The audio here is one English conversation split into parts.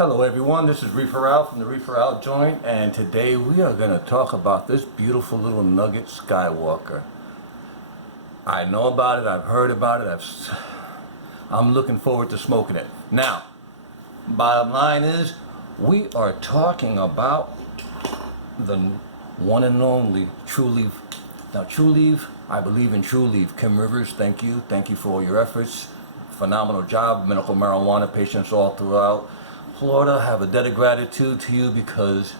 Hello everyone, this is Reefer Out from the Reefer Out joint, and today we are going to talk about this beautiful little nugget Skywalker. I know about it, I've heard about it, I'm looking forward to smoking it. Now, bottom line is, we are talking about the one and only Trulieve. Now Trulieve, I believe in Trulieve. Kim Rivers, thank you for all your efforts. Phenomenal job, medical marijuana patients all throughout Florida have a debt of gratitude to you because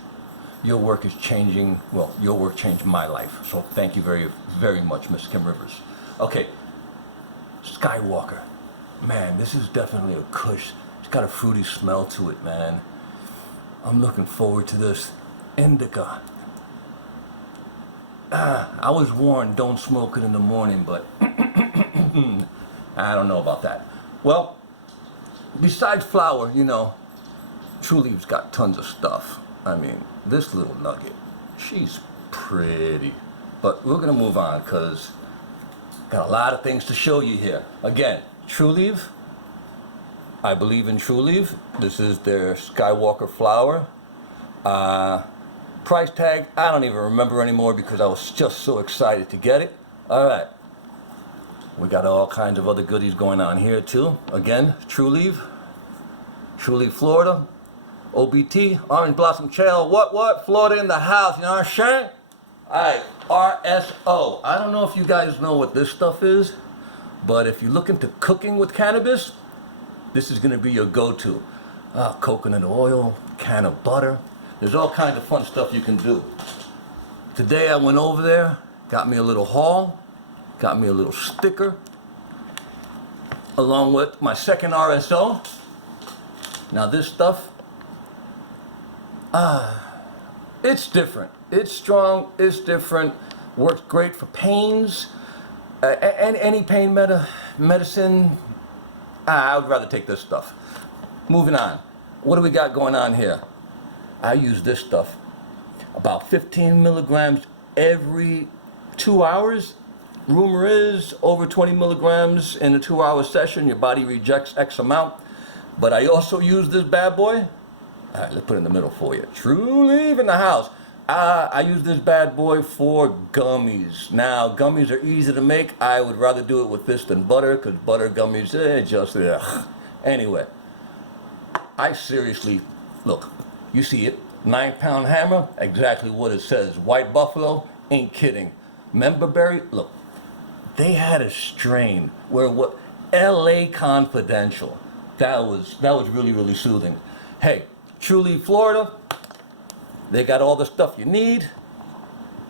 your work is changing, well, your work changed my life. So thank you very much, Miss Kim Rivers. Okay, Skywalker. Man, this is definitely a kush. It's got a fruity smell to it, man. I'm looking forward to this. Indica. I was warned, don't smoke it in the morning, but I don't know about that. Well, besides flower, you know, Trulieve's got tons of stuff. I mean, this little nugget, she's pretty. But we're gonna move on because got a lot of things to show you here. Again, Trulieve, I believe in Trulieve. This is their Skywalker flower. Price tag, I don't even remember anymore because I was just so excited to get it. All right, we got all kinds of other goodies going on here too. Again, Trulieve, Florida. OBT, Orange Blossom Trail, what? Florida in the house, you know what I'm saying? Alright, RSO. I don't know if you guys know what this stuff is, but if you're looking to cooking with cannabis, this is going to be your go-to. Coconut oil, can of butter. There's all kinds of fun stuff you can do. Today I went over there, got me a little haul, got me a little sticker, along with my second RSO. Now this stuff, it's different. It's strong, it's different, works great for pains, any pain medicine. I would rather take this stuff. Moving on. What do we got going on here? I use this stuff about 15 milligrams every 2 hours. Rumor is over 20 milligrams in a 2-hour session, your body rejects X amount. But I also use this bad boy. All right, let's put it in the middle for you. Trulieve in the house. I use this bad boy for gummies. Now, gummies are easy to make. I would rather do it with this than butter, because butter gummies, just, ugh. Anyway, I seriously, look, you see it, 9-pound hammer, exactly what it says. White Buffalo, ain't kidding. Member berry, look, they had a strain where what, LA Confidential. That was really soothing. Hey, Trulieve, Florida, they got all the stuff you need.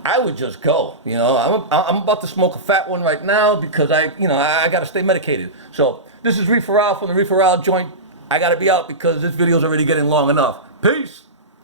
I would just go. You know, I'm about to smoke a fat one right now because I got to stay medicated. So this is Reefer Out from the Reefer Out joint. I got to be out because this video is already getting long enough. Peace.